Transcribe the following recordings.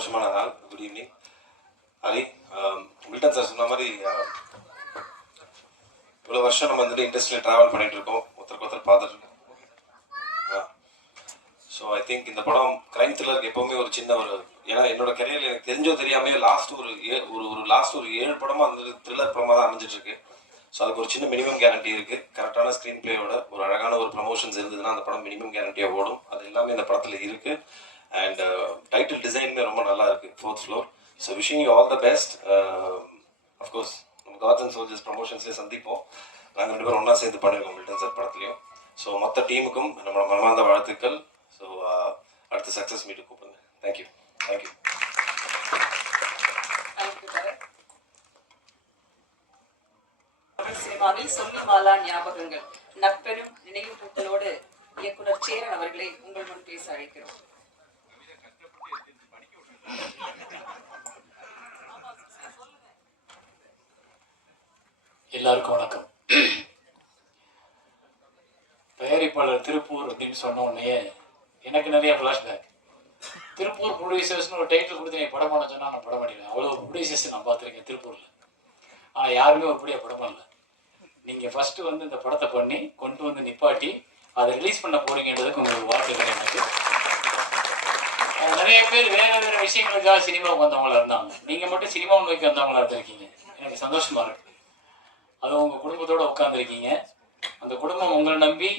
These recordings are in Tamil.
சந்தோஷமான நாள். Good evening. Hari, Milton sir சொன்ன மாதிரி இவ்வளோ வருஷம் நம்ம வந்துட்டு இண்டஸ்ட்ரியில் ட்ராவல் பண்ணிட்டு இருக்கோம், ஒருத்தருக்கு ஒருத்தர் பார்த்துட்டு. ஸோ ஐ திங்க் இந்த படம் கிரைம் த்ரில்லருக்கு எப்போவுமே ஒரு சின்ன ஒரு, ஏன்னா என்னோட கரியரில் எனக்கு தெரிஞ்சோ தெரியாமே லாஸ்ட் ஒரு 7 படமாக அந்த த்ரில்லர் படமாக தான் அமைஞ்சிட்டு இருக்கு. ஸோ அதுக்கு ஒரு சின்ன மினிமம் கேரண்டி இருக்குது. கரெக்டான ஸ்க்ரீன் பிளேயோட ஒரு அழகான ஒரு ப்ரமோஷன்ஸ் இருந்ததுன்னா அந்த படம் மினிமம் கேரண்டியாக ஓடும். அது எல்லாமே இந்த படத்தில் இருக்குது. அண்ட் டைட்டில் டிசைனுமே ரொம்ப நல்லா இருக்குது, 4th floor. So wishing you all the best. Of course நம்ம காட்ஸ் அண்ட் சோல்ஜர்ஸ் ப்ரமோஷன்ஸ்லேயே சந்திப்போம். நாங்கள் 2 பேரும் ஒன்றா சேர்ந்து பண்ணியிருக்கோம் மில்டன் சார் படத்துலையும். ஸோ மொத்த டீமுக்கும் நம்மளோட மனமார்ந்த வாழ்த்துக்கள். ஸோ அடுத்த சக்ஸஸ் மீட்டு கூப்பிடுங்க. தேங்க்யூ. தேங்க்யூ. சினிமாவில் சொல்லி மாலா ஞாபகங்கள் நற்பெரும் நினைவுகளோடு இயக்குனர் சேரன் அவர்களை உங்கள் முன் பேச அழைக்கிறோம். எல்லாருக்கும் வணக்கம். தயாரிப்பாளர் திருப்பூர் அப்படின்னு சொன்ன உடனே எனக்கு நிறைய ஃப்ளாஷ்பேக். திருப்பூர் ப்ரொடியூசர்ஸ்னு ஒரு டைட்டில் கொடுத்து நீ படம் பண்ண சொன்னால் நான் படம் பண்ணிடுவேன். அவ்வளோ ப்ரொடியூசர்ஸ் நான் பார்த்துருக்கேன் திருப்பூரில். ஆனால் யாருமே ஒருபடியாக படம் பண்ணல. நீங்கள் ஃபஸ்ட்டு வந்து இந்த படத்தை பண்ணி கொண்டு வந்து நிப்பாட்டி அதை ரிலீஸ் பண்ண போறீங்கன்றதுக்கு உங்களுக்கு வாழ்த்துக்கள். எனக்கு நிறைய பேர் வேறு வேறு விஷயங்களுக்காக சினிமாவுக்கு வந்தவங்களா இருந்தாங்க. நீங்கள் மட்டும் சினிமா நோக்கி வந்தவங்களா இருந்திருக்கீங்க. எனக்கு சந்தோஷமாக இருக்கு. அதுவும் உங்கள் குடும்பத்தோடு உட்காந்துருக்கீங்க. அந்த குடும்பம் உங்களை நம்பி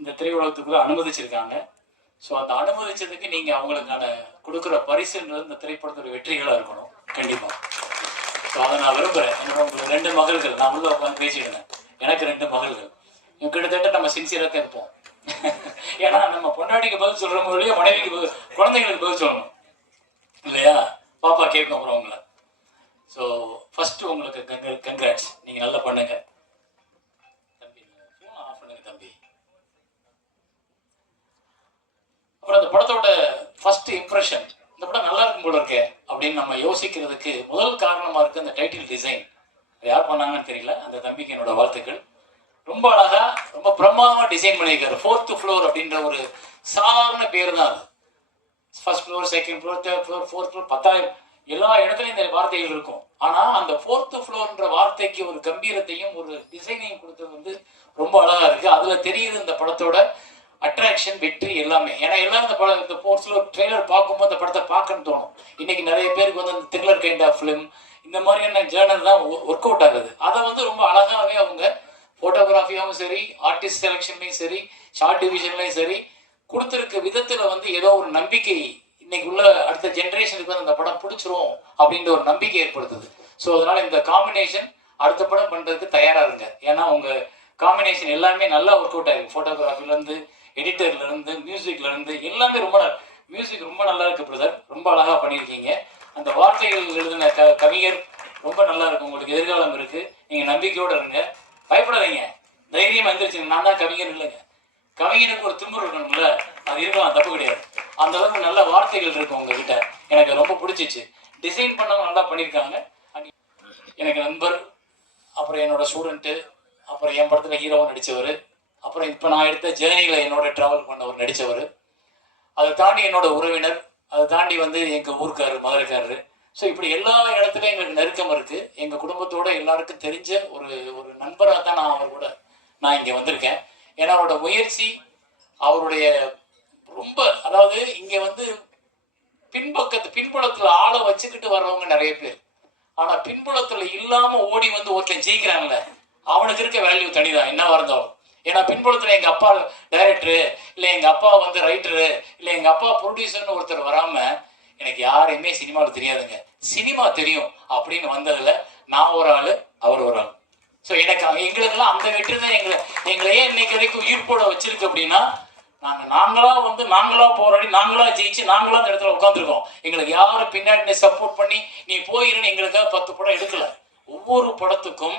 இந்த திரையுலகத்துக்குள்ளே அனுமதிச்சிருக்காங்க. ஸோ அந்த அனுமதிச்சதுக்கு நீங்கள் அவங்களுக்கான கொடுக்குற பரிசுன்றது இந்த திரைப்படத்தோட வெற்றிகளாக இருக்கணும் கண்டிப்பாக. ஸோ அதை நான் விரும்புகிறேன். என்னோட உங்களுக்கு 2 மகள்கள், நான் உள்ள உட்காந்து பேசிடுறேன். எனக்கு 2 மகள்கள். கிட்டத்தட்ட நம்ம சின்சியராக தான் இருப்போம். ஏன்னா நம்ம பொண்டாட்டிக்கு பதில் சொல்கிறோம், இல்லையா மனைவிக்கு குழந்தைங்களுக்கு பதில் சொல்லணும் இல்லையா? பாப்பா கேட்கும் அப்புறம் உங்களை. ஸோ ஃபஸ்ட்டு உங்களுக்கு கங்க்ராட்ஸ். நீங்கள் நல்லா பண்ணுங்க தம்பி. ஆஃப் பண்ணுங்க தம்பி. அப்புறம் அந்த படத்தோட ஃபர்ஸ்ட் இம்ப்ரெஷன், இந்த படம் நல்லா இருக்கும் போல இருக்கே அப்படின்னு நம்ம யோசிக்கிறதுக்கு முதல் காரணமாக இருக்குது அந்த டைட்டில் டிசைன். அது யார் பண்ணாங்கன்னு தெரியல. அந்த தம்பிக்கு என்னோட வாழ்த்துக்கள். ரொம்ப அழகா ரொம்ப பிரம்மாதமாக டிசைன் பண்ணியிருக்காரு. 4th floor அப்படின்ற ஒரு சாதாரண பேர் தான் அது. 1st floor, 2nd floor, 3rd floor, 4th floor, 10,000 எல்லா இடத்துலையும் இந்த வார்த்தைகள் இருக்கும். ஆனால் அந்த 4th floorன்ற வார்த்தைக்கு ஒரு கம்பீரத்தையும் ஒரு டிசைனையும் கொடுத்தது வந்து ரொம்ப அழகா இருக்கு. அதில் தெரியுது இந்த படத்தோட அட்ராக்ஷன், வெற்றி எல்லாமே. ஏன்னா எல்லாரும் இந்த படம் இந்த 4th floor ட்ரெய்லர் பார்க்கும்போது அந்த படத்தை பார்க்கணும்னு தோணும். இன்னைக்கு நிறைய பேருக்கு வந்து அந்த த்ரில்லர் கைண்ட் ஆஃப் ஃபிலிம் இந்த மாதிரியான ஜேர்னல் தான் ஒர்க் அவுட் ஆகுது. அதை வந்து ரொம்ப அழகாகவே அவங்க ஃபோட்டோகிராஃபியாகவும் சரி, ஆர்டிஸ்ட் செலெக்ஷன்லையும் சரி, ஷார்ட் டிவிஷன்லையும் சரி கொடுத்துருக்க விதத்தில் வந்து ஏதோ ஒரு நம்பிக்கை இன்னைக்கு உள்ள அடுத்த ஜென்ரேஷனுக்கு வந்து அந்த படம் பிடிச்சிரும் அப்படின்ற ஒரு நம்பிக்கை ஏற்படுத்துது. ஸோ அதனால இந்த காம்பினேஷன் அடுத்த படம் பண்ணுறதுக்கு தயாராக இருங்க. ஏன்னா உங்கள் காம்பினேஷன் எல்லாமே நல்லா ஒர்க் அவுட் ஆகிருக்கு. ஃபோட்டோகிராஃபிலேருந்து, எடிட்டர்லேருந்து, மியூசிக்லேருந்து எல்லாமே ரொம்ப மியூசிக் ரொம்ப நல்லா இருக்குது பிரதர். ரொம்ப அழகாக பண்ணியிருக்கீங்க. அந்த வார்த்தைகள் எழுதின கவிஞர் ரொம்ப நல்லா இருக்கு. உங்களுக்கு எதிர்காலம் இருக்குது. நீங்கள் நம்பிக்கையோடு இருங்க, பயப்படாதீங்க, தைரியம் வந்துருச்சு. நான் தான் கவிஞர் இல்லைங்க. கவிஞனுக்கு ஒரு திமிரு இருக்கணும்ல, அது இருக்கலாம், தப்பு கிடையாது. அந்த அளவுக்கு நல்ல வார்த்தைகள் இருக்கு உங்ககிட்ட. எனக்கு ரொம்ப பிடிச்சிச்சு. டிசைன் பண்ணவங்க நல்லா பண்ணியிருக்காங்க. எனக்கு நண்பர், அப்புறம் என்னோட ஸ்டூடெண்ட்டு, அப்புறம் என் படத்தில் ஹீரோவாக நடித்தவர், அப்புறம் இப்போ நான் எடுத்த ஜேர்னியில் என்னோட ட்ராவல் பண்ணவர் நடித்தவர், அதை தாண்டி என்னோட உறவினர், அதை தாண்டி வந்து எங்கள் ஊருக்காரர், மதுரைக்காரர். ஸோ இப்படி எல்லா இடத்துலையும் எங்களுக்கு நெருக்கம் இருக்குது. எங்கள் குடும்பத்தோட எல்லாருக்கும் தெரிஞ்ச ஒரு நண்பராக தான் நான் இங்கே வந்திருக்கேன். ஏன்னா அவரோட முயற்சி, அவருடைய ரொம்ப, அதாவது இங்கே வந்து பின்புலத்தில் ஆளை வச்சுக்கிட்டு வர்றவங்க நிறைய பேர். ஆனால் பின்புலத்தில் இல்லாமல் ஓடி வந்து ஒருத்தன் ஜெயிக்கிறாங்கல்ல, அவனுக்கு இருக்க வேல்யூ தனிதான் என்னவா இருந்தாலும். ஏன்னா பின்புலத்தில் எங்கள் அப்பா டைரக்டரு, இல்லை எங்கள் அப்பா வந்து ரைட்டரு, இல்லை எங்கள் அப்பா ப்ரொடியூசர்னு ஒருத்தர் வராமல் எனக்கு யாரையுமே சினிமாவில் தெரியாதுங்க. சினிமா தெரியும் அப்படின்னு வந்ததில் நான் ஒரு ஆள், அவர் ஒரு ஆள். ஸோ எங்களுக்கெல்லாம் அந்த வெற்றி தான் எங்களையே இன்னைக்கு வரைக்கும் உயிர்ப்போட வச்சிருக்கு. அப்படின்னா நாங்களாக போராடி, நாங்களாக ஜெயிச்சு, நாங்களாக அந்த இடத்துல உட்காந்துருக்கோம். எங்களுக்கு யாரும் பின்னாடி சப்போர்ட் பண்ணி நீ போயிருன்னு எங்களுக்காக 10 படம் எடுக்கல. ஒவ்வொரு படத்துக்கும்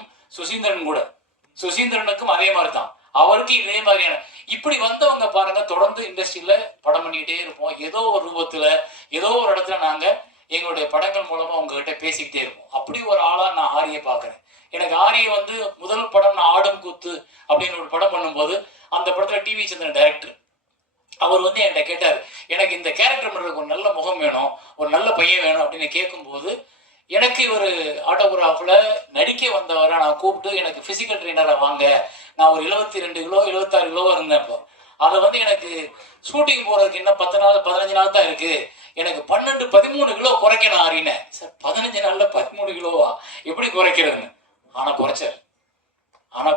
சுசீந்திரனுக்கும் அதே மாதிரி தான், அவருக்கு இதே மாதிரியான இப்படி வந்தவங்க பாருங்க, தொடர்ந்து இண்டஸ்ட்ரியில படம் பண்ணிக்கிட்டே இருப்போம். ஏதோ ஒரு ரூபத்துல, ஏதோ ஒரு இடத்துல நாங்க எங்களுடைய படங்கள் மூலமா உங்ககிட்ட பேசிக்கிட்டே இருப்போம். அப்படி ஒரு ஆளா நான் ஆரியை பார்க்குறேன். எனக்கு ஆரியை வந்து முதல் படம் நான் ஆடும் கூத்து அப்படின்னு ஒரு படம் பண்ணும்போது, அந்த படத்துல டிவி சந்திரன் டைரக்டர், அவர் வந்து என்கிட்ட கேட்டார், எனக்கு இந்த கேரக்டர் பண்ணுறதுக்கு ஒரு நல்ல முகம் வேணும், ஒரு நல்ல பையன் வேணும் அப்படின்னு கேட்கும்போது, எனக்கு ஒரு ஆட்டோகிராஃபில் நடிக்க வந்தவரை நான் கூப்பிட்டு எனக்கு ஃபிசிக்கல் ட்ரெயினராக வாங்க, நான் ஒரு 72 கிலோ 76 கிலோவாக இருந்தேன். இப்போ அதை வந்து எனக்கு ஷூட்டிங் போகிறதுக்கு இன்னும் 10 நாள் 15 நாள் தான் இருக்குது, எனக்கு 12-13 கிலோ குறைக்கணும் ஆறினேன். சார் 15 நாளில் 13 கிலோவா எப்படி குறைக்கிறதுன்னு? ஆனால்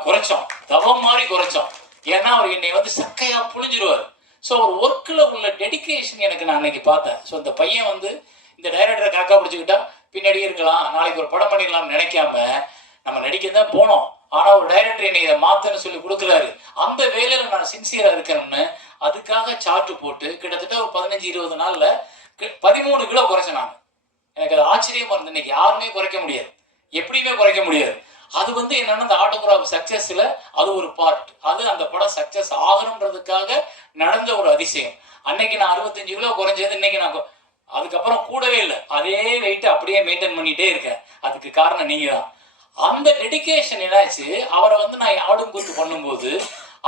குறைச்சோம், தவம் மாதிரி குறைச்சோம். ஏன்னா அவர் என்னை வந்து சக்கையாக புழிஞ்சிருவார். ஸோ ஒரு ஒர்க்கில் உள்ள டெடிக்கேஷன் எனக்கு நான் அன்னைக்கு பார்த்தேன். ஸோ இந்த பையன் வந்து இந்த டைரக்டரை காக்கா பிடிச்சிக்கிட்டா பின்னாடியே இருக்கலாம், நாளைக்கு ஒரு படம் பண்ணிடலாம்னு நினைக்காம நம்ம நடிக்க தான் போனோம். ஆனால் ஒரு டைரக்டர் என்னை இதை மாற்றுன்னு சொல்லி கொடுக்குறாரு. அந்த வேலையில் நான் சின்சியராக இருக்கணும்னு அதுக்காக சார்ட்டு போட்டு கிட்டத்தட்ட ஒரு 15-20 நாளில் 13 கிலோ குறைச்சேன் நான். எனக்கு அது ஆச்சரியமாக இருந்தது. இன்னைக்கு யாருமே குறைக்க முடியாது, எப்படியுமே குறைக்க முடியாது. அது வந்து என்னன்னா அந்த ஆட்டோகிராஃப் சக்சஸ்ல அது ஒரு பார்ட். அது அந்த படம் சக்சஸ் ஆகணுன்றதுக்காக நடந்த ஒரு அதிசயம். அன்னைக்கு நான் 65 கிலோ குறைஞ்சது, இன்னைக்கு நான் அதுக்கப்புறம் கூடவே இல்லை, அதே வெயிட் அப்படியே மெயின்டைன் பண்ணிட்டே இருக்கேன். அதுக்கு காரணம் நீங்க தான். அந்த டெடிக்கேஷன் என்னாச்சு, அவரை வந்து நான் ஆடும் கூத்து பண்ணும்போது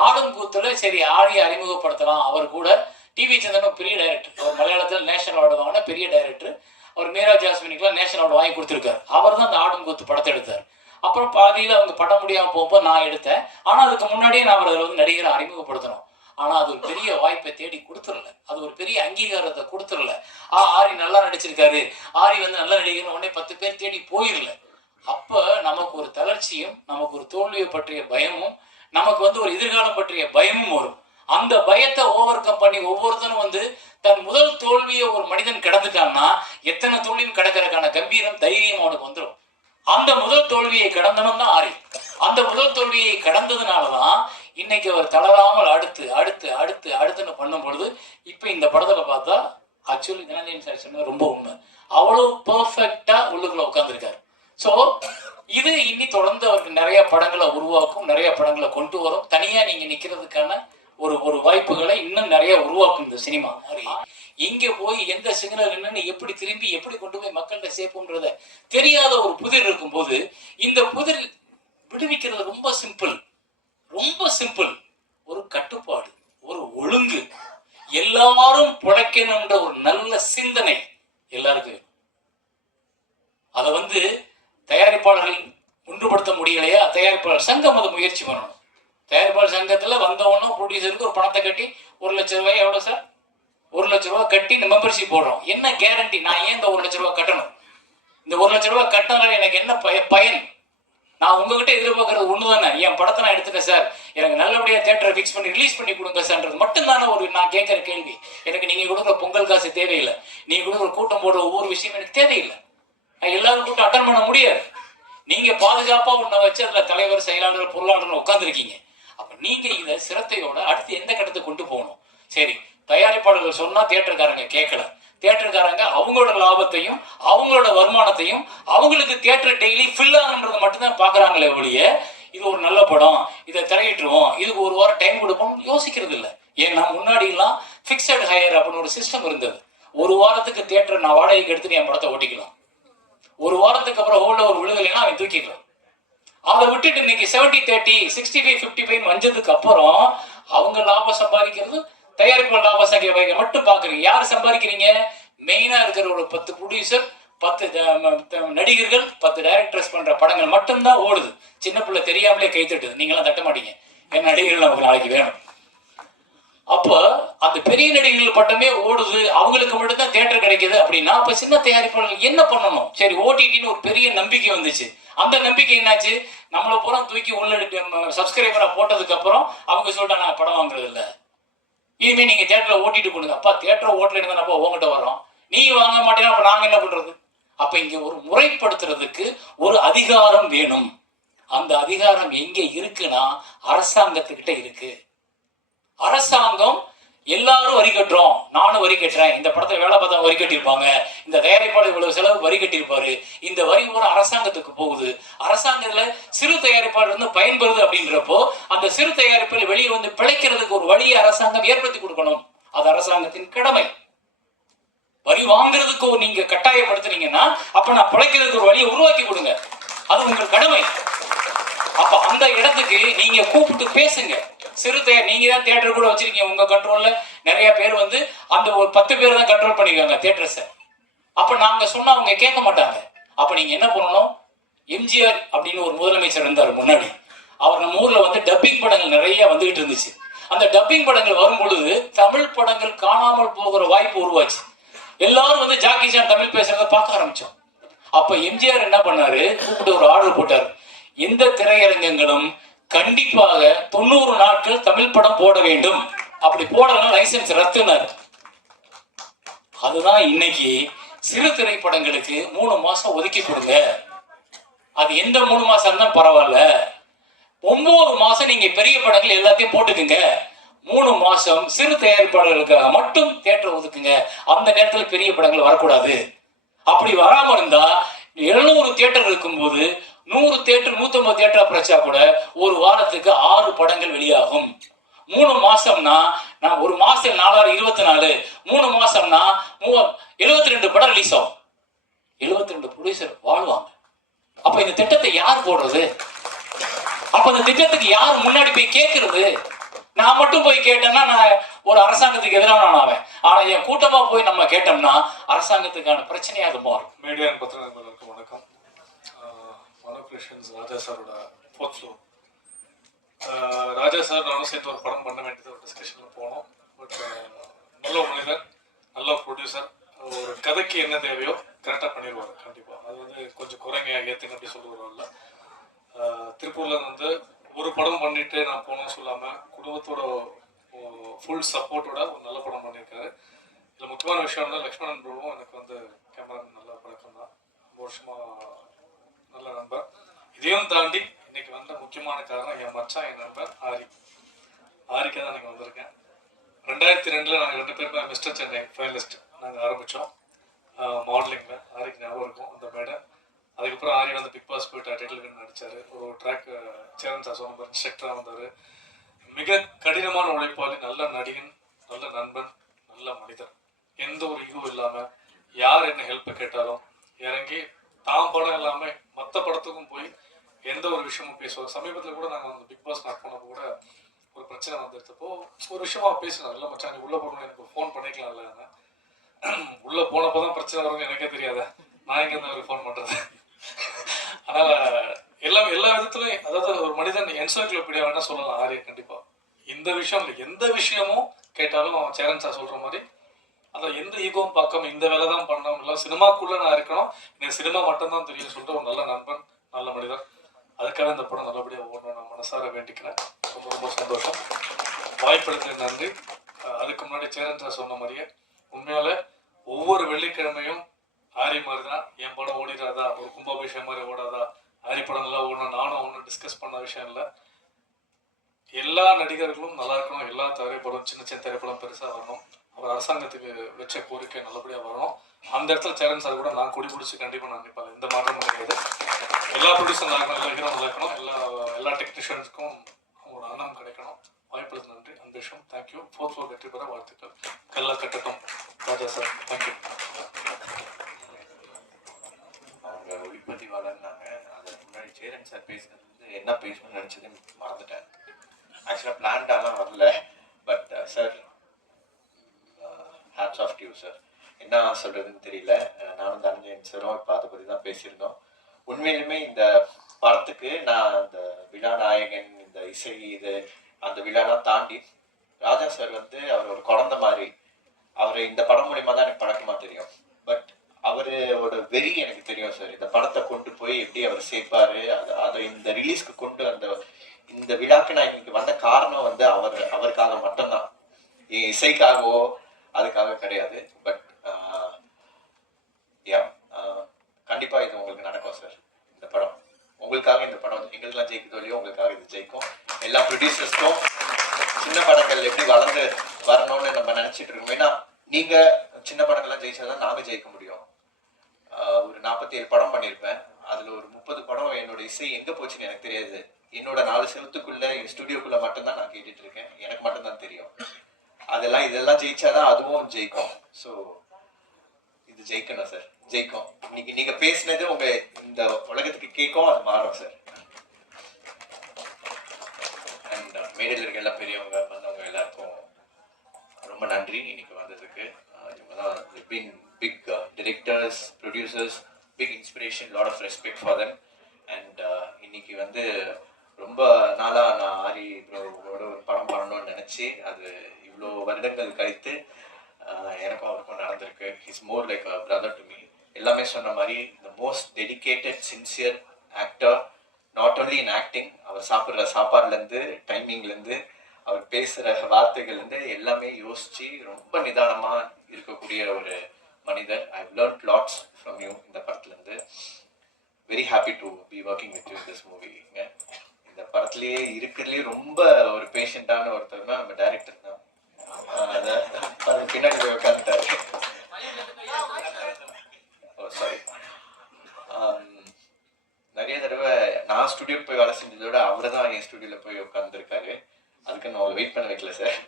ஆடும் கூத்துல சரி ஆடியை அறிமுகப்படுத்தலாம். அவர் கூட டிவி சந்திரன் பெரிய டைரக்டர், அவர் மலையாளத்தில் நேஷனல் அவார்டு வாங்கின பெரிய டைரக்டர். அவர் மீரா ஜாஸ்மினுக்குலாம் நேஷனல் அவார்டு வாங்கி கொடுத்துருக்காரு. அவர் தான் அந்த ஆடும் கூத்து படத்தை எடுத்தார். அப்புறம் பாதியில் அவங்க படம் முடியாமல் போகும்போது நான் எடுத்தேன். ஆனால் அதுக்கு முன்னாடியே நான் அவரை வந்து நடிகரை அறிமுகப்படுத்தணும். ஆனால் அது ஒரு பெரிய வாய்ப்பை தேடி கொடுத்துடல, அது ஒரு பெரிய அங்கீகாரத்தை கொடுத்துடல. ஆரி நல்லா நடிச்சிருக்காரு, ஆரி வந்து நல்ல நடிகர்னு உடனே 10 பேர் தேடி போயிடல. அப்போ நமக்கு ஒரு தளர்ச்சியும், நமக்கு ஒரு தோல்வியை பற்றிய பயமும், நமக்கு வந்து ஒரு எதிர்காலம் பற்றிய பயமும் வரும். அந்த பயத்தை ஓவர் கம் பண்ணி ஒவ்வொருத்தனும் வந்து தன் முதல் தோல்வியை ஒரு மனிதன் கடந்துட்டான்னா எத்தனை தோல்வியும் கடக்கிறதுக்கான கம்பீரம் தைரியம் அவனுக்கு வந்துடும். அந்த முதல் தோல்வியை கடந்தனும் தான் ஆரி. அந்த முதல் தோல்வியை கடந்ததுனாலதான் இன்னைக்கு அவர் தளராமல் அடுத்து அடுத்து அடுத்து அடுத்துன்னு பண்ணும் பொழுது இப்ப இந்த படத்துல பார்த்தா ஆக்சுவலி தனஞ்சயன் சார் சொன்னது ரொம்ப உண்மை. அவ்வளவு பெர்ஃபெக்டா உள்ளுக்குள்ள உட்கார்ந்துருக்காரு. ஸோ இது இன்னி தொடர்ந்து அவருக்கு நிறைய படங்களை உருவாக்கும், நிறைய படங்களை கொண்டு வரும். தனியா நீங்க நிக்கிறதுக்கான ஒரு வாய்ப்புகளை இன்னும் நிறைய உருவாக்கும் இந்த சினிமா. இங்க போய் எந்த சிக்னல் என்னன்னு எப்படி திரும்பி எப்படி கொண்டு போய் மக்கள்கிட்ட சேர்ப்போம்ன்றத தெரியாத ஒரு புதிர் இருக்கும் போது இந்த புதிர் விடுவிக்கிறது ரொம்ப சிம்பிள், ரொம்ப சிம்பிள். ஒரு கட்டுப்பாடு, ஒரு ஒழுங்கு, எல்லாரும் பிழைக்கணும்ன்ற ஒரு நல்ல சிந்தனை எல்லாருக்கும். அதை வந்து தயாரிப்பாளர்கள் ஒன்றுபடுத்த முடியலையா, தயாரிப்பாளர் சங்கம் அதை முயற்சி பண்ணணும். தயாரிப்பாளர் சங்கத்துல வந்தவொன்னும் ப்ரொடியூசருக்கு ஒரு பணத்தை கட்டி 1 லட்சம் ரூபாய், எவ்வளவு சார், 1 லட்சம் ரூபாய் கட்டி மெம்பர்ஷிப் போடுறோம். என்ன கேரண்டி? நான் ஏன் இந்த 1 லட்சம் ரூபாய் கட்டணும்? இந்த 1 லட்சம் ரூபாய் கட்டினால எனக்கு என்ன பயன்? நான் உங்ககிட்ட எதிர்பார்க்கறது ஒண்ணுதானே, என் படத்தை நான் எடுத்துட்டேன் சார், எனக்கு நல்லபடியா தியேட்டரை ஃபிக்ஸ் பண்ணி ரிலீஸ் பண்ணி கொடுங்க சார்ன்றது மட்டும்தானே ஒரு நான் கேட்கிற கேள்வி. எனக்கு நீங்க கொடுக்குற பொங்கல் காசு தேவையில்லை, நீங்க கொடுக்குற கூட்டம் போடுற ஒவ்வொரு விஷயம் எனக்கு தேவையில்லை. நான் எல்லாரும் கூட்டம் அட்டன் பண்ண முடியாது. நீங்க பாதுகாப்பா உன்னை வச்சு அதுல தலைவர், செயலாளர், பொருளாளர் உட்காந்துருக்கீங்க. அப்ப நீங்க இதை சிரத்தையோட அடுத்து எந்த கட்டத்துக்கு கொண்டு போகணும்? சரி, தயாரிப்பாளர்கள் சொன்னா தியேட்டருக்காரங்க கேட்கல. தியேட்டருக்காரங்க அவங்களோட லாபத்தையும் அவங்களோட வருமானத்தையும் அவங்களுக்கு தியேட்டர் டெய்லி ஃபில் ஆகுன்றதை மட்டும்தான் பாக்குறாங்களே ஒழிய இது ஒரு நல்ல படம், இதை திரையிட்டுருவோம், இதுக்கு 1 வாரம் டைம் கொடுப்போம் யோசிக்கிறது இல்லை. ஏன்னா முன்னாடி எல்லாம் பிக்சட் ஹையர் அப்படின்னு ஒரு சிஸ்டம் இருந்தது. 1 வாரத்துக்கு தியேட்டர் நான் வாடகைக்கு எடுத்துட்டு என் படத்தை ஓட்டிக்கலாம். 1 வாரத்துக்கு அப்புறம் ஹோல்ட் ஓவர் விழுகலைன்னா அவன் தூக்கிக்கலாம். அதை விட்டுட்டு இன்னைக்கு 70-30 65-55 வந்ததுக்கு அப்புறம் அவங்க லாபம் சம்பாதிக்கிறது, தயாரிப்பு லாபம் சம்பாதிக்க மட்டும் பாக்குறீங்க. யார் சம்பாதிக்கிறீங்க? மெயினா இருக்கிற ஒரு 10 ப்ரொடியூசர், 10 நடிகர்கள், 10 டைரக்டர்ஸ் பண்ற படங்கள் மட்டும்தான் ஓடுது. சின்ன பிள்ளை தெரியாமலே கை தட்டுது. நீங்களாம் தட்ட மாட்டீங்க, என் நடிகர்கள் நமக்கு நாளைக்கு வேணும். அப்ப அந்த பெரிய நடிகர்கள் பட்டமே ஓடுது, அவங்களுக்கு மட்டும்தான் தியேட்டர் கிடைக்குது அப்படின்னா அப்ப சின்ன தயாரிப்பாளர்கள் என்ன பண்ணணும்? சரி, ஓடிடின்னு ஒரு பெரிய நம்பிக்கை வந்துச்சு. அந்த நம்பிக்கை என்னாச்சு? நம்மளை பூரா தூக்கி உள்ள சப்ஸ்கிரைபரா போட்டதுக்கு அப்புறம் அவங்க சொல்லிட்டாங்க நான் படம் வாங்குறது இல்லை, இனிமே நீங்க தியேட்டர்ல ஓட்டிட்டு கொடுங்க. அப்பா தியேட்டர் ஓட்டல இருந்தா உங்ககிட்ட வர்றோம், நீ வாங்க மாட்டேன்னா அப்ப நாங்க என்ன பண்றது? அப்ப இங்க ஒரு முறைப்படுத்துறதுக்கு ஒரு அதிகாரம் வேணும். அந்த அதிகாரம் எங்க இருக்குன்னா அரசாங்கத்துக்கிட்ட இருக்கு. அரசாங்கம் எல்லாரும் வரி கட்டுறோம், நானும் வரி கட்டுறேன், இந்த படத்தை வேலை பார்த்தா வரி கட்டியிருப்பாங்க, இந்த தயாரிப்பாளர் இவ்வளவு செலவு வரி கட்டியிருப்பாரு, இந்த வரி ஒரு அரசாங்கத்துக்கு போகுது. அரசாங்கத்துல சிறு தயாரிப்பாளர் இருந்து பயன்பெறுது அப்படின்றப்போ அந்த சிறு தயாரிப்பில் வெளியே வந்து பிழைக்கிறதுக்கு ஒரு வழியை அரசாங்கம் ஏற்படுத்தி கொடுக்கணும். அது அரசாங்கத்தின் கடமை. வரி வாங்குறதுக்கு நீங்க கட்டாயப்படுத்துறீங்கன்னா அப்ப நான் பிழைக்கிறதுக்கு ஒரு வழியை உருவாக்கி கொடுங்க, அது உங்கள் கடமை. அப்ப அந்த இடத்துக்கு நீங்க கூப்பிட்டு பேசுங்க. சிறுத்தை நீங்க தான் தியேட்டர் கூட வச்சிருக்கீங்க உங்க கண்ட்ரோல்ல. நிறைய பேர் வந்து அந்த ஒரு 10 பேர் தான் கண்ட்ரோல் பண்ணிருக்காங்க தியேட்டர்ஸை. அப்ப நாங்க சொன்னா அவங்க கேட்க மாட்டாங்க. அப்ப நீங்க என்ன பண்ணணும், எம்ஜிஆர் அப்படின்னு ஒரு முதலமைச்சர் இருந்தார் முன்னாடி. அவர் நம்ம ஊர்ல வந்து டப்பிங் படங்கள் நிறைய வந்துகிட்டு இருந்துச்சு. அந்த டப்பிங் படங்கள் வரும் பொழுது தமிழ் படங்கள் காணாமல் போகிற வாய்ப்பு உருவாச்சு. எல்லாரும் வந்து ஜாக்கி சான் தமிழ் பேசுறத பார்க்க ஆரம்பிச்சோம். அப்ப எம்ஜிஆர் என்ன பண்ணாரு, கூப்பிட்டு ஒரு ஆர்டர் போட்டார். எந்த திரையரங்கங்களும் கண்டிப்பாக 90 நாட்கள் தமிழ் படம் போட வேண்டும். அப்படி போடலாம் லைசன்ஸ் ரத்துனாரு. அதுதான் இன்னைக்கு சிறு திரைப்படங்களுக்கு 3 மாசம் ஒதுக்கி கொடுங்க. அது எந்த 3 மாசம் தான் பரவாயில்ல, 9 மாசம் நீங்க பெரிய படங்கள் எல்லாத்தையும் போட்டுக்குங்க. 3 மாசம் சிறு தயாரிப்பாளர்களுக்காக மட்டும் தியேட்டர் ஒதுக்குங்க. அந்த நேரத்தில் பெரிய படங்கள் வரக்கூடாது. அப்படி வராம இருந்தா 700 தியேட்டர் இருக்கும்போது 100 தியேட்டர் 150 தியேட்டர் பிரச்சா கூட ஒரு வாரத்துக்கு 6 படங்கள் வெளியாகும். 3 மாசம்னா நான் ஒரு மாசம் 4/24, 3 மாசம்னா 72 படம் ரிலீஸ் ஆகும். 72 ப்ரொடியூசர் வாழ்வாங்க. அப்ப இந்த திட்டத்தை யார் போடுறது? அப்ப இந்த திட்டத்துக்கு யார் முன்னாடி போய் கேட்கறது? நான் மட்டும் போய் கேட்டேன்னா நான் ஒரு அரசாங்கத்துக்கு எதிரான ஆவேன். ஆனா என் கூட்டமா போய் நம்ம கேட்டோம்னா அரசாங்கத்துக்கான பிரச்சனையாக மாறும். மீடியா அண்ட் பத்திர நண்பர்களுக்கு வணக்கம். மனோ கிரியேஷன்ஸ் ராஜா சாரோட 4th ஃப்ளோர். ராஜா சார் நானும் சேர்ந்து ஒரு படம் பண்ண வேண்டியது ஒரு டிஸ்கஷனில் போனோம். பட் நல்ல மனிதர், நல்ல ப்ரொடியூசர். ஒரு கதைக்கு என்ன தேவையோ கரெக்டாக பண்ணிடுவார். கண்டிப்பாக அது வந்து கொஞ்சம் குறைங்க ஏற்றுங்க அப்படி சொல்லுவார்ல. திருப்பூர்ல வந்து ஒரு படம் பண்ணிட்டு நான் போனோம்னு சொல்லாமல் குடும்பத்தோட ஃபுல் சப்போர்ட்டோட ஒரு நல்ல படம் பண்ணியிருக்காரு. இதில் முக்கியமான விஷயம் வந்து லக்ஷ்மணன் ப்ரோவும் எனக்கு வந்து கேமராமேன் நல்ல பழக்கம் தான், ரொம்ப வருஷமா நல்ல நண்பர். இதையும் தாண்டி இன்னைக்கு வந்த முக்கியமான காரணம் என் மச்சான், என் நண்பர் ஆரிக்கா தான் நீங்கள் வந்திருக்கேன். 2002 நாங்கள் 2 பேருமே மிஸ்டர் சென்னை ஃபைனலிஸ்ட் நாங்கள் ஆரம்பித்தோம் மாடலிங்கில். ஆரிக்கு ஞாபகம் இருக்கும் அந்த மேடை. அதுக்கப்புறம் ஆரி வந்து பிக் பாஸ் போயிட்டு டைட்டில் வின் நடித்தார். ஒரு ட்ராக் சேரன் சார் சொன்ன மாதிரி இன்ஸ்ட்ரக்டராக வந்தார். மிக கடினமான உழைப்பாளி, நல்ல நடிகன், நல்ல நண்பன், நல்ல மனிதர். எந்த ஒரு ஈகோ இல்லாமல் யார் என்ன ஹெல்ப் கேட்டாலும் இறங்கி தாம் படம் இல்லாமல் மற்ற படத்துக்கும் போய் எந்த ஒரு விஷயமும் பேசுவார். சமீபத்தில் கூட நாங்கள் வந்து பிக் பாஸ் நான் போனப்போ கூட ஒரு பிரச்சனை வந்துடுச்சப்போ ஒரு விஷயமா பேசினோம். இல்லை மச்சான் நீ உள்ளே போகணும், எனக்கு ஃபோன் பண்ணிக்கலாம்ல. உள்ளே போனப்போ தான் பிரச்சனை வரும்னு எனக்கே தெரியாத, நான் எங்கே இருந்து ஃபோன் பண்ணுறது. அதனால் எல்லா விதத்துலையும், அதாவது ஒரு மனிதன் என்சைக்ளோபீடியா வேணா சொல்லலாம் ஆரியா. கண்டிப்பாக இந்த விஷயம் இல்லை, எந்த விஷயமும் கேட்டாலும் அவன் சேரன் சார் சொல்கிற மாதிரி அதான் எந்த ஈகோவும் பார்க்காம இந்த வேலை தான் பண்ணணும், இல்லை சினிமாக்குள்ளே நான் இருக்கணும், எனக்கு சினிமா மட்டும்தான் தெரியும் சொல்லிட்டு ஒரு நல்ல நண்பன், நல்ல மனிதர். அதுக்காக இந்த படம் நல்லபடியாக ஓடணும் நான் மனசார வேண்டிக்கிறேன். ரொம்ப ரொம்ப சந்தோஷம். வாய்ப்பெடுத்து நன்றி. அதுக்கு முன்னாடி சேரன் சார் சொன்ன மாதிரியே உண்மையால ஒவ்வொரு வெள்ளிக்கிழமையும் ஆரி மாதிரி தான் என் படம் ஓடிடாதா, ஒரு கும்பாபிஷேகம் மாதிரி ஓடாதா, ஆரி படம் நல்லா ஓடணும், நானும் ஒன்றும் டிஸ்கஸ் பண்ண விஷயம் இல்லை. எல்லா நடிகர்களும் நல்லா இருக்கணும், எல்லா திரைப்படம் சின்ன சின்ன திரைப்படம் பெருசாக வரணும். அவர் அரசாங்கத்துக்கு வச்ச கோரிக்கை நல்லபடியாக வரணும். அந்த இடத்துல சேரன் சார் கூட நான் கொடி பிடிச்சி கண்டிப்பாக நான் நினைப்பேன். எந்த மாற்றமும் கிடையாது. எல்லா ப்ரொடியூசர் நல்லா இருக்கணும், எல்லா ஹீரோ நல்லா இருக்கணும், எல்லா டெக்னீஷியன்ஸுக்கும் அவங்களோட அண்ணம் கிடைக்கணும். வாய்ப்புக்கு நன்றி, அன்பேஷம், தேங்க்யூ. 4th ஃப்ளோர் வெற்றி பெற வாழ்த்துக்கள். கல்லா கட்டட்டும் ராஜா சார், தேங்க்யூ. அவங்க ஒளிப்பதிவாளர்னாங்க. அதுக்கு முன்னாடி சேரன் சார் பேசுனது வந்து என்ன பேசணும்னு நினச்சதே மறந்துட்டேன். ஆக்சுவலாக பிளான்டாலாம் வரல. But sir, hats off to you sir. என்ன சொல்கிறதுன்னு தெரியல. நானும் தனஞ்சயன் சாரும் இப்போ அதை பற்றி தான் பேசியிருந்தோம். உண்மையிலுமே இந்த படத்துக்கு நான் அந்த விழா நாயகன், இந்த இசை, இது அந்த விழாலாம் தாண்டி ராஜா சார் வந்து அவர் ஒரு குழந்தை மாதிரி. அவர் இந்த படம் மூலியமாக தான் எனக்கு பழக்கமாக தெரியும். பட் அவரோட வெறி எனக்கு தெரியும் சார். இந்த படத்தை கொண்டு போய் எப்படி அவர் சேர்ப்பாரு, அதை இந்த ரிலீஸ்க்கு கொண்டு இந்த விழாக்கு நான் இன்னைக்கு வந்த காரணம் வந்து அவருக்காக மட்டும்தான், என் இசைக்காகவோ அதுக்காக கிடையாது. பட் கண்டிப்பா இது உங்களுக்கு நடக்கும் சார். இந்த படம் உங்களுக்காக, இந்த படம் எங்களுக்கெல்லாம் ஜெயிக்குதோ இல்லையோ உங்களுக்காக இது ஜெயிக்கும். எல்லா ப்ரொடியூசர்ஸ்க்கும் சின்ன படங்கள் எப்படி வளர்ந்து வரணும்னு நம்ம நினைச்சிட்டு இருக்கோம். ஏன்னா நீங்க சின்ன படங்கள்லாம் ஜெயிச்சாதான் நாங்க ஜெயிக்க முடியும். ஒரு 47 படம் பண்ணியிருப்பேன். அதுல ஒரு 30 படம் என்னோட இசை எங்க போச்சுன்னு எனக்கு தெரியாது. என்னோட 4 செவத்துக்குள்ள என் ஸ்டுடியோக்குள்ள மட்டும்தான் நான் கேட்டுட்டு இருக்கேன். எனக்கு மட்டும்தான் தெரியும். இதெல்லாம் ஜெயிச்சாதான் அதுவும் ஜெயிக்கும். ஸோ இது ஜெயிக்கணும் சார், ஜெயிக்கும். இன்னைக்கு நீங்க பேசினது உங்க இந்த உலகத்துக்கு கேட்கும், அது மாறும் சார். மேடையில் இருக்க எல்லா பெரியவங்க வந்தவங்க எல்லாருக்கும் ரொம்ப நன்றி இன்னைக்கு வந்ததுக்கு. இவங்க தான் been big directors, producers, big inspiration, lot of respect for them. And இன்னைக்கு வந்து ரொம்ப நாளாக நான் ஆரி ப்ரோவோட ஒரு படம் பண்ணணும்னு நினச்சி அது இவ்வளோ வருடங்கள் கழித்து எனக்கும் அவருக்கும் நடந்திருக்கு. It's more like a brother to me. எல்லாமே சொன்ன மாதிரி the most dedicated sincere actor, not only in acting, அவர் சாப்பிட்ற சாப்பாடுலேருந்து டைமிங்லேருந்து அவர் பேசுகிற வார்த்தைகள்லேருந்து எல்லாமே யோசித்து ரொம்ப நிதானமாக இருக்கக்கூடிய ஒரு மனிதர். I learnt lots from you இந்த படத்துலேருந்து. Very happy to be working with you this மூவிங்க. இந்த படத்துலேயே இருக்கிறதுலேயே ரொம்ப ஒரு பேஷண்ட்டான ஒருத்தர்னா நம்ம டைரக்டர் தான். பின்னாடி போய் உட்காந்துட்டாரு. ஓ சாரி. நிறைய தடவை நான் ஸ்டுடியோக்கு போய் வேலை செஞ்சதோட அவரை தான் என் ஸ்டுடியோவில் போய் உட்காந்துருக்காரு. அதுக்கு நான் அவளை வெயிட் பண்ண வைக்கல சார்.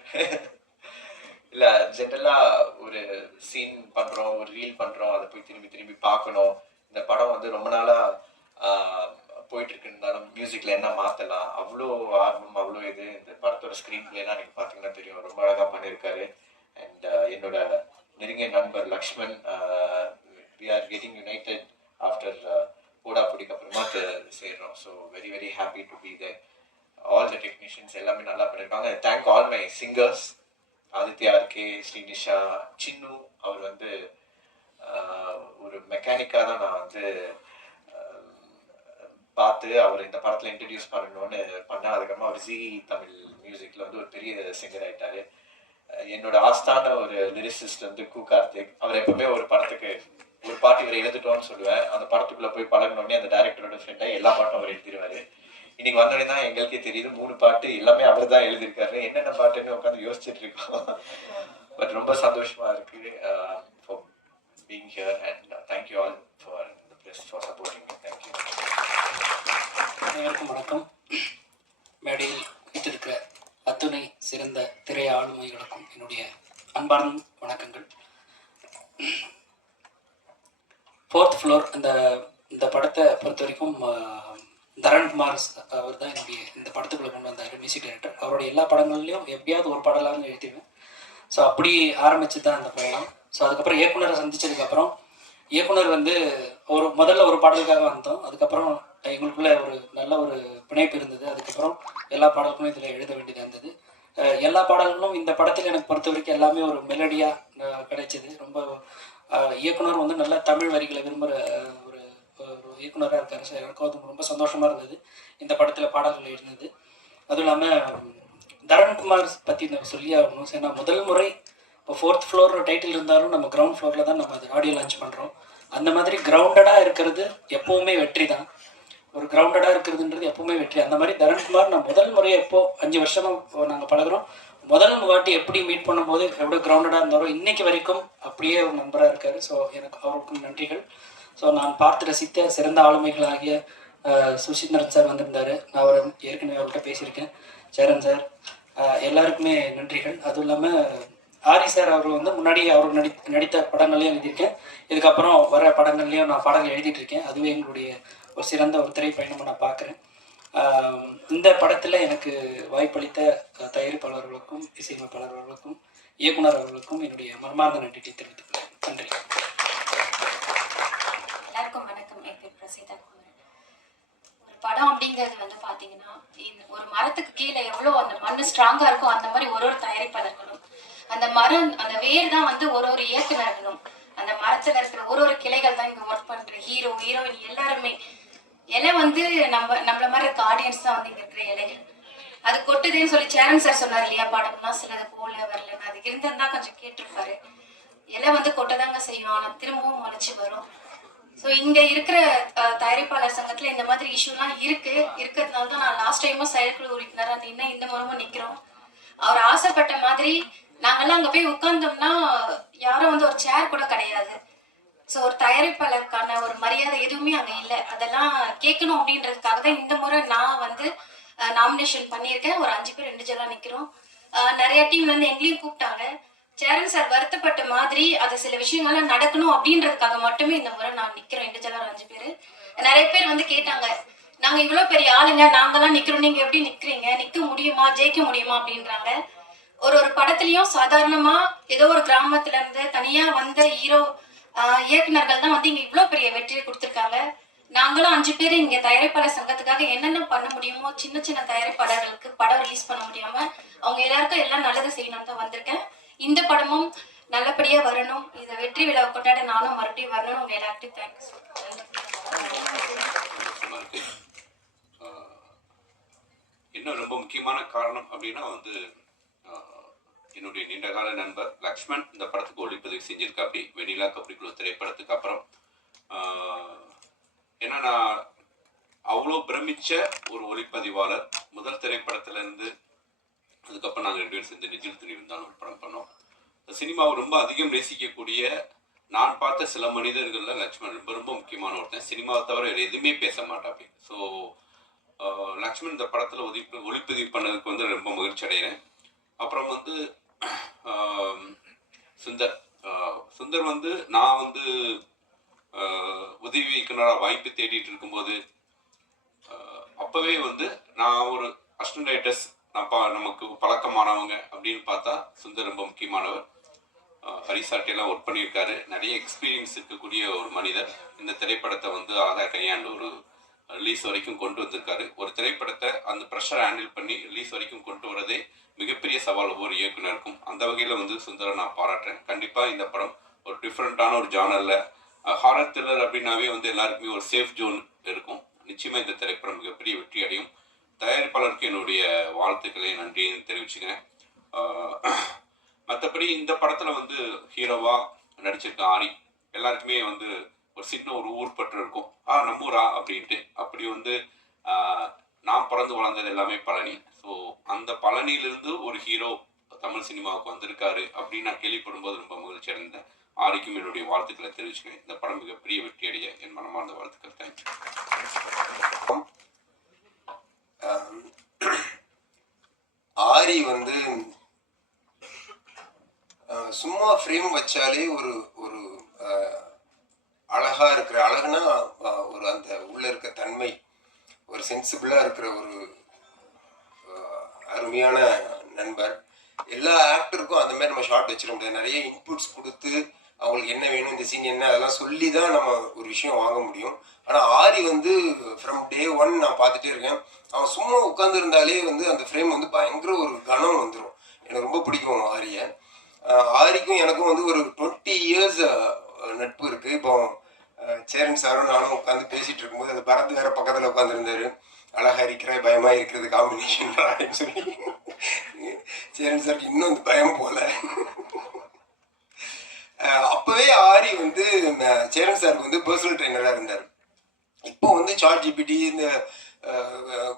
இல்லை, ஜென்ரலாக ஒரு சீன் பண்ணுறோம், ஒரு ரீல் பண்ணுறோம், அதை போய் திரும்பி திரும்பி பார்க்கணும். இந்த படம் வந்து ரொம்ப நாளாக போயிட்டு இருக்குன்னாலும் மியூசிக்கில் என்ன மாற்றலாம், அவ்வளோ ஆர்வம், அவ்வளோ இது. இந்த படத்தோட ஸ்க்ரீன் பிளேலாம் நீங்கள் பார்த்தீங்கன்னா தெரியும், ரொம்ப அழகாக பண்ணியிருக்காரு. அண்ட் என்னோட நெருங்கிய நண்பர் Lakshman, we are getting united after போடாபுடிக்கு அப்புறமா சேர்றோம். So very very happy to be there. All the technicians எல்லாமே நல்லா பண்ணியிருக்காங்க. Thank all my singers, Aditya RK, Srinisha, Chinnu. அவர் வந்து ஒரு மெக்கானிக்காக தான் நான் வந்து பார்த்து அவர் இந்த படத்தில் இன்ட்ரடியூஸ் பண்ணணும்னு பண்ணேன். அதுக்கப்புறமா அவர் ஜி தமிழ் மியூசிக்கில் வந்து ஒரு பெரிய சிங்கர் ஆகிட்டார். என்னோட ஆஸ்தான ஒரு லிரிசிஸ்ட் வந்து கு கார்த்திக். அவர் எப்பவுமே ஒரு படத்துக்கு ஒரு பாட்டு இவரை எழுதிட்டோன்னு சொல்லுவேன். அந்த படத்துக்குள்ளே போய் பழகினோடனே அந்த டைரக்டரோட ஃப்ரெண்டாக எல்லா பாட்டும் அவர் எழுதிடுவார். இன்னைக்கு வந்தோடனே தான் எங்களுக்கே தெரியுது 3 பாட்டு எல்லாமே அவர் தான் எழுதியிருக்காரு. என்னென்ன பாட்டுன்னு உட்காந்து யோசிச்சுட்டு இருக்கோம். பட் ரொம்ப சந்தோஷமா இருக்கு for being here. And thank you all for the press for supporting me. Thank you. அனைவருக்கும் வணக்கம். மேடையில் வைத்திருக்கிற அத்துணை சிறந்த திரை ஆளுமைகளுக்கும் என்னுடைய அன்பார்ந்த வணக்கங்கள். 4th ஃப்ளோர் இந்த படத்தை பொறுத்த வரைக்கும் தரண்குமார் அவர் தான் என்னுடைய இந்த படத்துக்குள்ளே கொண்டு வந்தார், மியூசிக் டைரக்டர். அவருடைய எல்லா படங்கள்லையும் எப்படியாவது ஒரு பாடலாக எழுதிடுவேன். ஸோ அப்படி ஆரம்பிச்சு தான் அந்த பயணம். ஸோ அதுக்கப்புறம் இயக்குனரை சந்திச்சதுக்கப்புறம் இயக்குனர் வந்து முதல்ல ஒரு பாடலுக்காக வந்தோம். அதுக்கப்புறம் எங்களுக்குள்ள ஒரு நல்ல ஒரு பிணைப்பு இருந்தது. அதுக்கப்புறம் எல்லா பாடல்களும் இதில் எழுத வேண்டியதாக இருந்தது. எல்லா பாடல்களும் இந்த படத்தில் எனக்கு பொறுத்த வரைக்கும் எல்லாமே ஒரு மெலடியாக கிடைச்சிது. ரொம்ப இயக்குனர் வந்து நல்ல தமிழ் வரிகளை விரும்புகிற ஒரு இயக்குனராக இருக்கார். சார் எனக்கும் அது ரொம்ப சந்தோஷமாக இருந்தது இந்த படத்தில் பாடல்கள் எழுதினது. அதுவும் இல்லாமல் தரண்குமார் பற்றி நம்ம சொல்லி ஆகணும். சரி, நான் முதல் முறை இப்போ 4th ஃப்ளோர் டைட்டில் இருந்தாலும் நம்ம கிரவுண்ட் ஃப்ளோரில் தான் நம்ம அது ஆடியோ லான்ச் பண்ணுறோம். அந்த மாதிரி கிரவுண்டடாக இருக்கிறது எப்போவுமே வெற்றி தான். ஒரு கிரவுண்டடாக இருக்கிறதுன்றது எப்போவுமே வெற்றி. அந்த மாதிரி தரண்குமார் நான் முதல் முறையை 5 வருஷமாக நாங்கள் பழகிறோம். முதல் வாட்டி எப்படி மீட் பண்ணும்போது எவ்வளோ கிரவுண்டடாக இருந்தாரோ இன்னைக்கு வரைக்கும் அப்படியே ஒரு நண்பராக இருக்கார். ஸோ எனக்கு அவருக்கும் நன்றிகள். ஸோ நான் பார்த்து ரசித்த சிறந்த ஆளுமைகளாகிய சுசீந்திரன் சார் வந்திருந்தார். நான் அவர் ஏற்கனவே அவர்கிட்ட பேசியிருக்கேன். சேரன் சார், எல்லாருக்குமே நன்றிகள். அதுவும் இல்லாமல் ஆரி சார் அவர் வந்து முன்னாடி அவர் நடித்த படங்கள்லையும் எழுதியிருக்கேன். இதுக்கப்புறம் வர படங்கள்லையும் நான் பாடங்கள் எழுதிட்டு இருக்கேன். அதுவே எங்களுடைய ஒரு சிறந்த ஒரு திரைப்பயணமாக நான் பார்க்குறேன். இந்த படத்தில் எனக்கு வாய்ப்பளித்த தயாரிப்பாளர்களுக்கும் இசையமைப்பாளர்களுக்கும் இயக்குனர் அவர்களுக்கும் என்னுடைய மனமார்ந்த நன்றியை தெரிவித்துக்கிறேன். நன்றி. எல்லாருக்கும் வணக்கம். என் பேர் பிரசீதா குமரன். ஒரு படம் அப்படிங்கிறது வந்து பார்த்தீங்கன்னா ஒரு மரத்துக்கு கீழே எவ்வளோ அந்த மண் ஸ்ட்ராங்காக இருக்கும், அந்த மாதிரி ஒரு தயாரிப்பாளர்களும் அந்த மரம் அந்த வேர் தான் வந்து ஒரு இயக்குனர்களும் அந்த மரத்தில் இருக்கிற ஒரு கிளைகள் தான் இங்கே ஒர்க் பண்ணுற ஹீரோ ஹீரோயின் எல்லாருமே. இலை வந்து நம்மள மாதிரி இருக்க ஆடியன்ஸ் தான் வந்து இங்கே இருக்கிற இலைகள். அது கொட்டுதேன்னு சொல்லி சேரன் சார் சொன்னார் இல்லையா, படம்லாம் சிலது போல வரலன்னு. அது இருந்திருந்தா கொஞ்சம் கேட்டிருப்பாரு. இலை வந்து கொட்டதாங்க செய்யும், ஆனால் திரும்பவும் முளைச்சி வரும். ஸோ இங்கே இருக்கிற தயாரிப்பாளர் சங்கத்தில் இந்த மாதிரி இஷ்யூலாம் இருக்கிறதுனால தான் நான் லாஸ்ட் டைமும் செயற்குழு உறுப்பினராக நின்று இந்த மூலமாக நிற்கிறோம். அவர் ஆசைப்பட்ட மாதிரி நாங்கள்லாம் அங்கே போய் உட்கார்ந்தோம்னா யாரும் வந்து ஒரு சேர் கூட கிடையாது. ஸோ ஒரு தயாரிப்பாளருக்கான ஒரு மரியாதை எதுவுமே அங்கே இல்லை. அதெல்லாம் கேட்கணும் அப்படின்றதுக்காக தான் இந்த முறை நான் வந்து நாமினேஷன் பண்ணியிருக்கேன். ஒரு 5 பேர் இண்டிவிஜுவலாக நிற்கிறோம். நிறைய டீம்லேருந்து எங்களையும் கூப்பிட்டாங்க. சேரன் சார் வருத்தப்பட்ட மாதிரி அது சில விஷயங்கள்லாம் நடக்கணும் அப்படின்றதுக்காக மட்டுமே இந்த முறை நான் நிற்கிறோம். இண்டிவிஜுவலாக 5 பேர். நிறைய பேர் வந்து கேட்டாங்க, நாங்க இவ்வளவு பெரிய ஆளுங்க, நாங்கெல்லாம் நிக்கிறோம், நீங்க எப்படி நிக்கிறீங்க, நிக்க முடியுமா, ஜெயிக்க முடியுமா அப்படின்றாங்க. ஒரு ஒரு படத்துலயும் சாதாரணமா ஏதோ ஒரு கிராமத்துல இருந்து தனியா வந்த ஹீரோ இயக்குனர்கள் தான் வந்து இங்க இவ்வளவு பெரிய வெற்றியை கொடுத்திருக்காங்க. நாங்களும் 5 பேர் இங்க தயாரிப்பாளர் சங்கத்துக்காக என்னென்ன பண்ண முடியுமோ, சின்ன சின்ன தயாரிப்பாளர்களுக்கு படம் ரிலீஸ் பண்ண முடியாம அவங்க எல்லாருக்கும் எல்லாம் நல்லது செய்யணும்னு தான் வந்திருக்கேன். இந்த படமும் நல்லபடியா வரணும், இந்த வெற்றி விழாவை கொண்டாட நானும் மறுபடியும் வரணும். உங்க எல்லாருக்கும் தேங்க்ஸ். இன்னும் ரொம்ப முக்கியமான காரணம் அப்படின்னா வந்து என்னுடைய நீண்டகால நண்பர் லக்ஷ்மண் இந்த படத்துக்கு ஒளிப்பதிவு செஞ்சிருக்கா. அப்படி வெண்ணிலா கபடிக்குழு திரைப்படத்துக்கு அப்புறம் ஏன்னா நான் அவ்வளோ பிரமிச்ச ஒரு ஒளிப்பதிவாளர். முதல் திரைப்படத்துல இருந்து அதுக்கப்புறம் நாங்கள் 2 பேரும் சேர்ந்து நெஞ்சில் துணி இருந்தாலும் ஒரு படம் பண்ணோம். சினிமாவை ரொம்ப அதிகம் நேசிக்கக்கூடிய நான் பார்த்த சில மனிதர்கள்ல லக்ஷ்மண் ரொம்ப ரொம்ப முக்கியமான ஒருத்தன். சினிமாவை தவிர வேறு எதுவுமே பேச மாட்டாப்பி. ஸோ லக்ஷ்மண் இந்த படத்தில் ஒளிப்பதிவு பண்ணதுக்கு வந்து ரொம்ப மகிழ்ச்சி அடைகிறேன். அப்புறம் வந்து சுந்தர் வந்து நான் வந்து உதவி இயக்குனராக வாய்ப்பு தேடிட்டு இருக்கும்போது அப்பவே வந்து நான் ஒரு அசிஸ்டன்ட் ரைட்டர்ஸ் நமக்கு பழக்கமானவங்க அப்படின்னு பார்த்தா சுந்தர் ரொம்ப முக்கியமானவர். ஹரிசாட்டியெல்லாம் ஒர்க் பண்ணியிருக்காரு. நிறைய எக்ஸ்பீரியன்ஸ் இருக்கக்கூடிய ஒரு மனிதர். இந்த திரைப்படத்தை வந்து அழகாக கையாண்டு ஒரு ரிலீஸ் வரைக்கும் கொண்டு வந்திருக்காரு. ஒரு திரைப்படத்தை அந்த ப்ரெஷர் ஹேண்டில் பண்ணி ரிலீஸ் வரைக்கும் கொண்டு வரதே மிகப்பெரிய சவால் ஒவ்வொரு இயக்குனருக்கும். அந்த வகையில் வந்து சுந்தரை நான் பாராட்டுறேன். கண்டிப்பாக இந்த படம் ஒரு டிஃப்ரெண்ட்டான ஒரு ஜானரில் ஹாரர் த்ரில்லர் அப்படின்னாவே வந்து எல்லாருக்குமே ஒரு சேஃப் ஜோன் இருக்கும். நிச்சயமாக இந்த திரைப்படம் மிகப்பெரிய வெற்றி அடையும். தயாரிப்பாளருக்கு என்னுடைய வாழ்த்துக்களை நன்றியும் தெரிவிச்சுக்கிறேன். மற்றபடி இந்த படத்தில் வந்து ஹீரோவாக நடிச்சிருக்க ஆரி எல்லாருக்குமே வந்து ஒரு சின்ன ஒரு ஊர்பற்று இருக்கும். நம்ம ஊரா அப்படின்ட்டு. அப்படி வந்து நான் பிறந்து வளர்ந்தது எல்லாமே பழனி. ஸோ அந்த பழனியிலிருந்து ஒரு ஹீரோ தமிழ் சினிமாவுக்கு வந்திருக்காரு அப்படின்னு நான் கேள்விப்படும்போது ரொம்ப மகிழ்ச்சி அடைந்தேன். ஆரிக்கும் என்னுடைய வாழ்த்துக்களை தெரிவிச்சுக்கிறேன். இந்த படம் மிகப்பெரிய வெற்றி அடைய என் மனமார்ந்த வாழ்த்துக்கள். தேங்க்யூ. ஆரி வந்து சும்மா ஃப்ரேம் வச்சாலே ஒரு ஒரு அழகா இருக்கிற அழகுனா ஒரு அந்த உள்ள இருக்க தன்மை, ஒரு சென்சிபிளா இருக்கிற ஒரு அருமையான நண்பர். எல்லா ஆக்டருக்கும் அந்த மாதிரி நம்ம ஷார்ட் வச்சிட முடியாது. நிறைய இன்புட்ஸ் கொடுத்து அவங்களுக்கு என்ன வேணும், இந்த சீன் என்ன, அதெல்லாம் சொல்லி தான் நம்ம ஒரு விஷயம் வாங்க முடியும். ஆனால் ஆரி வந்து ஃப்ரம் டே 1 நான் பார்த்துட்டே இருக்கேன். அவன் சும்மா உட்காந்து இருந்தாலே வந்து அந்த ஃப்ரேம் வந்து பயங்கர ஒரு கனம் வந்துடும். எனக்கு ரொம்ப பிடிக்கும் ஆரியை. ஆரிக்கும் எனக்கும் வந்து ஒரு 20 years நட்பு இருக்கு. இப்போ சேரன் சாரும் நானும் உட்காந்து பேசிட்டு இருக்கும்போது அந்த பரத் வேற பக்கத்தில் உட்காந்துருந்தாரு. அழகா இருக்கிற பயமா இருக்கிறது காம்பினேஷன் அப்படின்னு சொல்லி சேரன் சாருக்கு இன்னும் அந்த பயம் போல. அப்பவே ஆரி வந்து சேரன் சாருக்கு வந்து பர்சனல் ட்ரெயினராக இருந்தார். இப்போ வந்து சாட் ஜிபிடி இந்த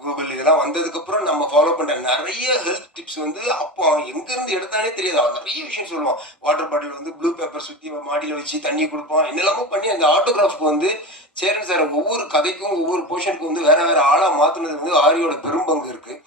கூகுள் இதெல்லாம் வந்ததுக்கப்புறம் நம்ம ஃபாலோ பண்ணுற நிறைய ஹெல்த் டிப்ஸ் வந்து அப்போ எங்கேருந்து எடுத்தானே தெரியாது. அவன் நிறைய விஷயம் சொல்லுவான். வாட்டர் பாட்டில் வந்து ப்ளூ பேப்பர் சுற்றி மாடியில் வச்சு தண்ணி கொடுப்பான். என்னெல்லாமோ பண்ணி அந்த ஆட்டோகிராஃப்க்கு வந்து சேரன் சார் ஒவ்வொரு கதைக்கும் ஒவ்வொரு போர்ஷனுக்கும் வந்து வேற வேற ஆளாக மாற்றினது வந்து ஆரியோட பெரும்பங்கு இருக்குது.